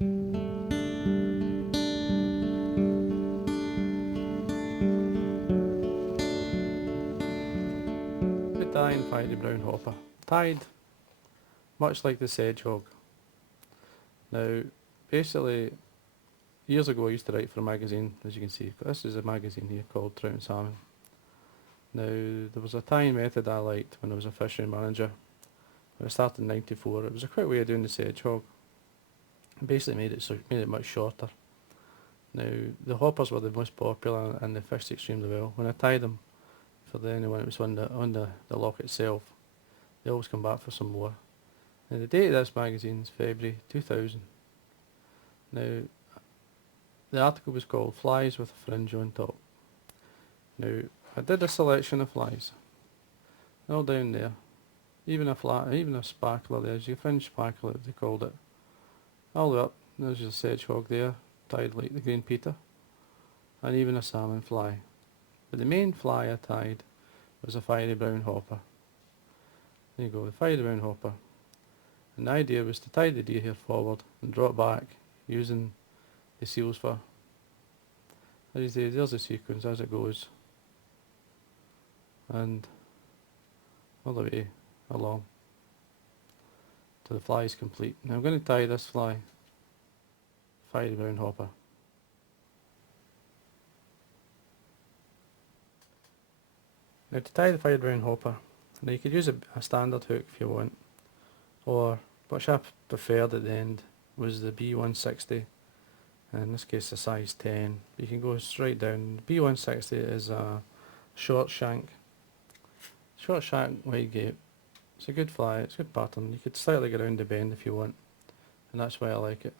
The dying fiery brown hopper. Tied, much like the sedgehog. Now, basically, years ago I used to write for a magazine, as you can see. This is a magazine here called Trout and Salmon. Now, there was a tying method I liked when I was a fishery manager. When I started in '94, it was a quick way of doing the sedgehog. It basically made it much shorter. Now, the hoppers were the most popular and they fished extremely well. When I tied them, for anyone that was on the lock itself, they always come back for some more. Now, the date of this magazine is February 2000. Now, the article was called Flies with a Fringe on Top. Now, I did a selection of flies. They're all down there. Even a sparkler there's your fringe sparkler they called it. All the way up, there's your sedgehog there, tied like the green Peter. And even a salmon fly. But the main fly I tied was a fiery brown hopper. There you go, the fiery brown hopper. And the idea was to tie the deer hair forward and drop back using the seals for. There's the sequence as it goes. And all the way along till the fly is complete. Now I'm going to tie this fly, fiery brown hopper. Now to tie the fiery brown hopper, now you could use a standard hook if you want, or which I preferred at the end was the B160, in this case a size 10. You can go straight down. B160 is a short shank wide gape. It's a good fly, it's a good pattern. You could slightly get around the bend if you want, and that's why I like it.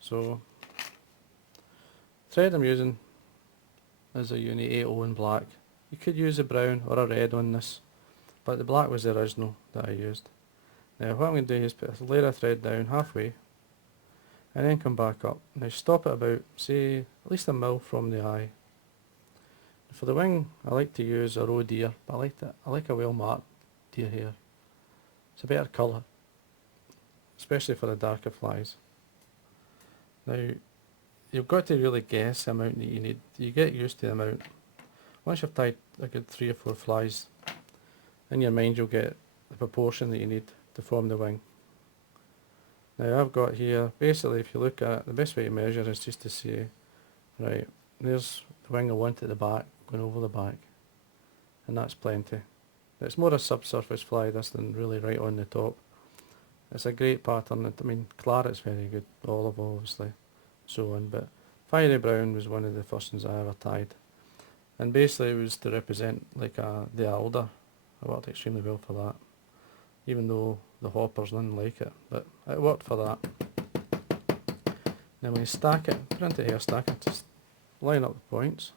So, thread I'm using is a Uni 80 in black. You could use a brown or a red on this, but the black was the original that I used. Now what I'm going to do is put a layer of thread down halfway, and then come back up. Now stop at about, say, at least a mil from the eye. For the wing, I like to use a raw deer, but I like a well marked deer hair. It's a better colour, especially for the darker flies. Now, you've got to really guess the amount that you need. You get used to the amount. Once you've tied a good 3 or 4 flies, in your mind you'll get the proportion that you need to form the wing. Now I've got here, basically if you look at it, the best way to measure is just to say, right, there's the wing I want at the back, going over the back, and that's plenty. It's more a subsurface fly this than really right on the top. It's a great pattern. I mean, claret's very good, olive obviously, so on, but fiery brown was one of the first ones I ever tied. And basically it was to represent like the alder. I worked extremely well for that, even though the hoppers didn't like it, but it worked for that. Then when you stack it, put it into air stacker, just line up the points.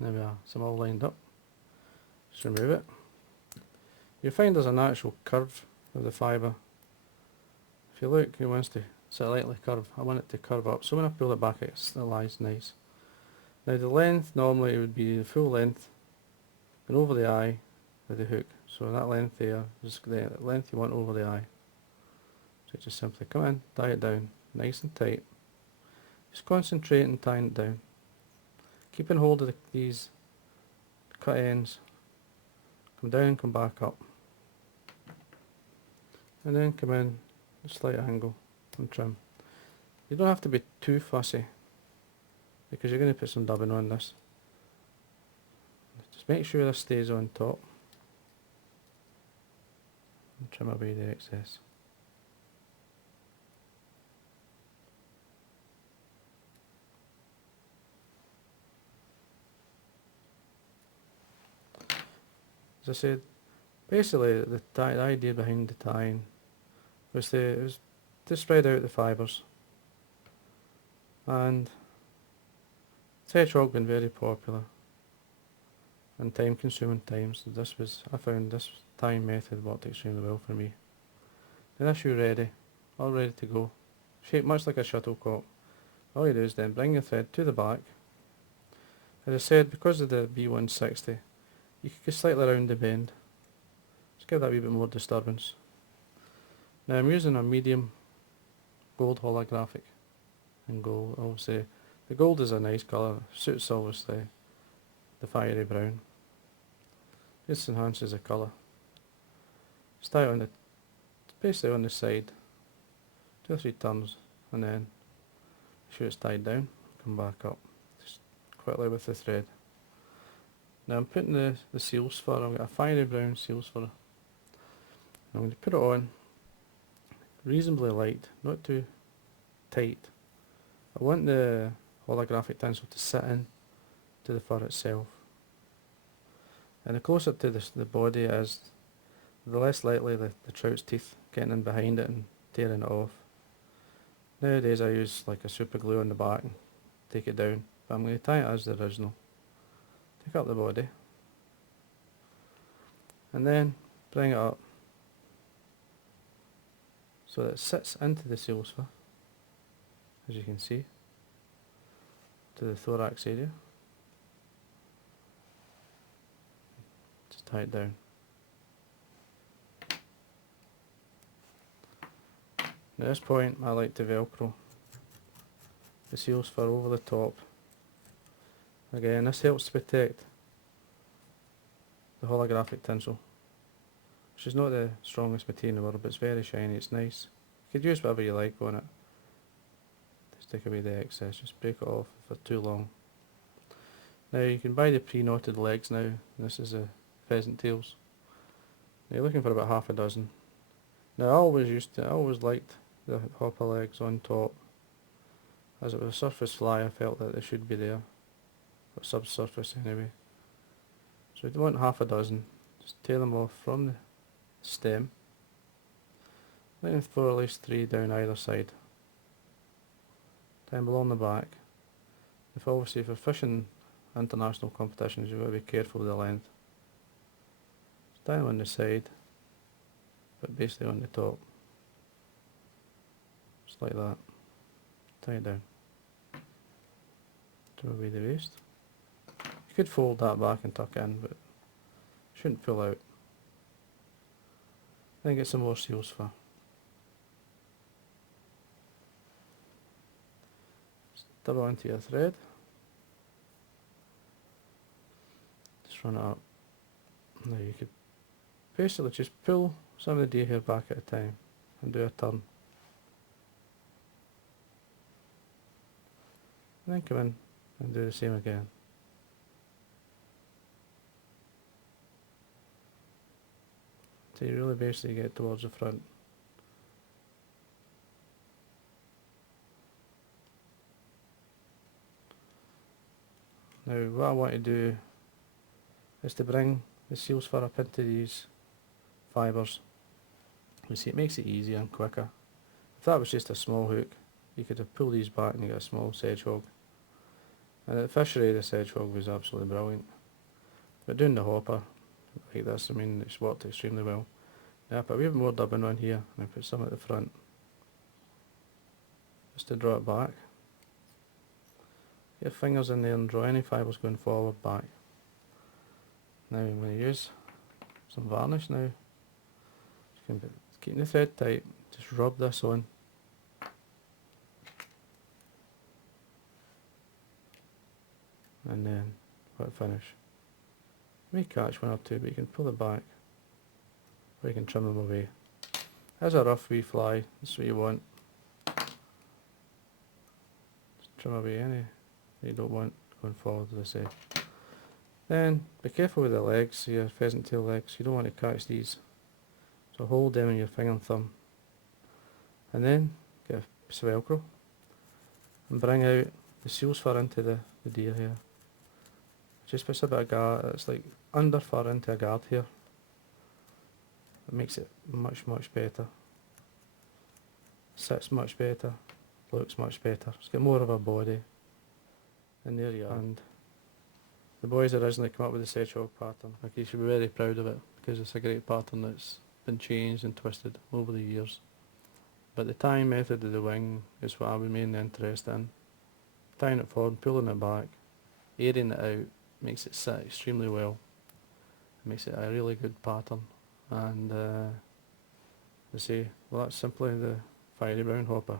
There we are, so I'm all lined up. Just remove it. You'll find there's a natural curve of the fibre. If you look, it wants to slightly curve. I want it to curve up, so when I pull it back it still lies nice. Now the length, normally it would be the full length, and over the eye with the hook. So that length there is the length you want over the eye. So just simply come in, tie it down, nice and tight. Just concentrate on tying it down. Keeping hold of these cut ends. Come down, come back up. And then come in a slight angle and trim. You don't have to be too fussy, because you're going to put some dubbing on this. Just make sure this stays on top. And trim away the excess. As I said, basically the idea behind the tying was to spread out the fibres. And hedgehog been very popular and time consuming times. I found this tying method worked extremely well for me. Now that's you ready, all ready to go. Shaped much like a shuttlecock. All you do is then bring your thread to the back. As I said, because of the B160, you can go slightly around the bend. Just give that a wee bit more disturbance. Now I'm using a medium gold holographic in gold. Obviously, the gold is a nice colour, suits obviously the fiery brown. Just enhances the colour. Tie it on the, basically on the side, 2 or 3 turns, and then make sure it's tied down. Come back up, just quickly with the thread. Now I'm putting the seals fur. I've got a fiery brown seals fur. I'm going to put it on reasonably light, not too tight. I want the holographic tinsel to sit in to the fur itself. And the closer to the body it is, the less likely the trout's teeth getting in behind it and tearing it off. Nowadays I use like a super glue on the back and take it down, but I'm going to tie it as the original. Take up the body and then bring it up so that it sits into the seals fur, as you can see, to the thorax area. Just tie it down. At this point I like to velcro the seals fur over the top. Again, this helps to protect the holographic tinsel, which is not the strongest material in the world, but it's very shiny, it's nice. You could use whatever you like on it. Just take away the excess, just break it off if it's too long. Now you can buy the pre-knotted legs now. This is the pheasant tails. Now you're looking for about half a dozen. Now I always liked the hopper legs on top. As it was a surface fly, I felt that they should be there, or subsurface anyway. So you want half a dozen. Just tear them off from the stem. Looking for at least 3 down either side. Tie them along the back. If you're fishing international competitions, you've got to be careful with the length. Just tie them on the side, but basically on the top. Just like that. Tie it down. Throw away the waste. You could fold that back and tuck in, but it shouldn't pull out. Then get some more seals fur. Stub it onto your thread. Just run it up. Now you could basically just pull some of the deer hair back at a time and do a turn. And then come in and do the same again. So you really basically get towards the front. Now what I want to do is to bring the seals fur up into these fibres. You see, it makes it easier and quicker. If that was just a small hook, you could have pulled these back and you get a small sedge hog. And at the fishery, the sedge hog was absolutely brilliant. But doing the hopper like this, I mean, it's worked extremely well. Now I put a wee bit more dubbing on here and I put some at the front, just to draw it back. Get your fingers in there and draw any fibres going forward back. Now I'm going to use some varnish now. Keeping the thread tight, just rub this on. And then let it finish. You may catch 1 or 2, but you can pull it back, or you can trim them away. As a rough wee fly, that's what you want. Just trim away any you don't want going forward, as I say. Then be careful with the legs, your pheasant tail legs. You don't want to catch these. So hold them in your finger and thumb. And then get a piece of Velcro and bring out the seals fur into the deer here. Just puts a bit of guard, it's like under fur into a guard here. It makes it much better. Sits much better, looks much better. It's got more of a body. And there you are. And the boys originally came up with the sedge hog pattern. Like, you should be very proud of it, because it's a great pattern that's been changed and twisted over the years. But the tying method of the wing is what I was mainly interested in. Tying it forward, pulling it back, airing it out, makes it sit extremely well. It makes it a really good pattern. And I say, well, that's simply the fiery brown hopper.